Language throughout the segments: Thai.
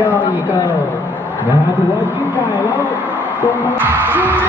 ดออีเกิลนะฮ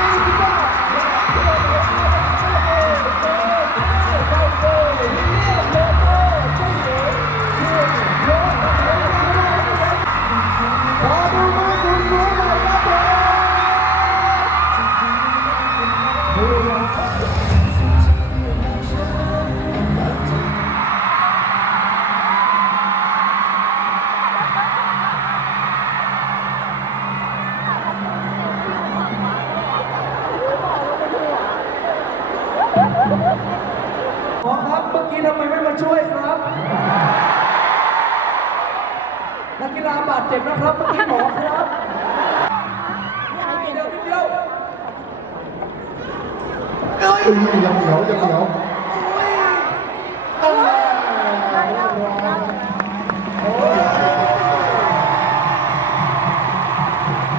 ครับ เมื่อกี้ทำไมไม่มาช่วยครับ นักกีฬาบาดเจ็บนะครับเมื่อกี้หมอครับนิดเดียวนิดเดียวเอ้ยยังเหนียวยังเหนียวต้องแรงเรียบร้อยโอ้ย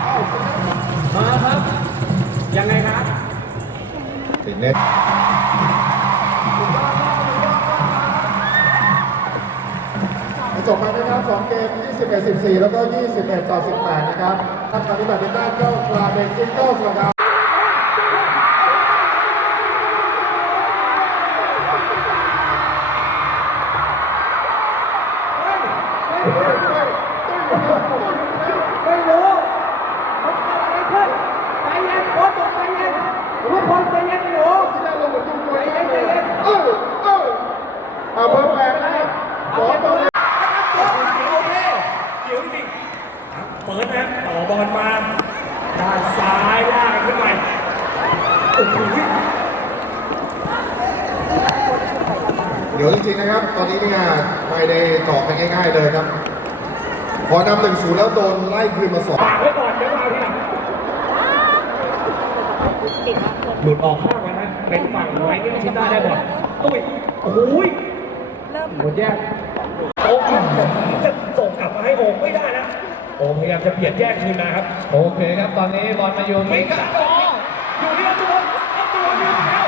เอ้าสนับมาครับ ยังไงครับติดเน็ต นะครับ2เกม 21 14 แล้วก็ 21 ต่อ 18 นะครับท่านปฏิบัติเป็นด้านเจ้ากลาเป็นจิงเกิลสกาไม่รู้มันเกิดอะไรขึ้นใจเย็นโค้ชบใจเย็นทุกคนใจ ที่ได้ลงเหมือนตุ้งตัวนี้เลยเออเออเอาเบอร์แปดนะครับขอตัวเลข โอเค เดี๋ยวจริงๆเปิดนะต่อบอลมาด้านซ้ายลากขึ้นไปโอ้โหเดี๋ยวจริงๆนะครับ ตอนนี้เนี่ยไม่ได้ตอบกันง่าย ๆ เลยครับ พอนำหนึ่งศูนย์แล้วโดนไล่คืนมาสองฝากไว้ก่อนเดี๋ยวมาทีหลังหลุดออกข้างมานะเป็นฝั่งไว้นี่ชิต้าได้บอลตุ้ยโอ้โหหมดแยก โอ้โหจะส่งกลับมาให้โอมไม่ได้นะ โอมพยายามจะเปลี่ยนแยกคืนมาครับ โอเคครับตอนนี้บอลมาอยู่ไม่ที่กกัลับบอยู่ที่อัตุลอัตุลอยู่แล้ว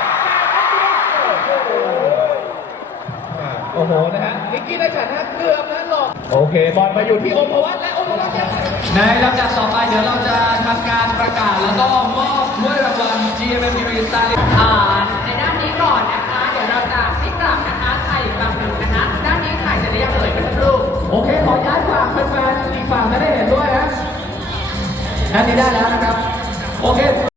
อัตุลโอ้โหโอ้โหนะฮะนิกกี้นัชันนะเกือบนะหลอกโอเคบอลมาอยู่ที่โอมพวัตและโอมพวัตยัง ในลำดับต่อไปเดี๋ยวเราจะทำการประกาศแล้วก็มอบถ้วยรางวัล GMM TV Star อ่าในด้านนี้ก่อนนะคะ ฝั่งจะได้เห็นด้วยนะนั่นนี้ได้แล้วนะครับ โอเค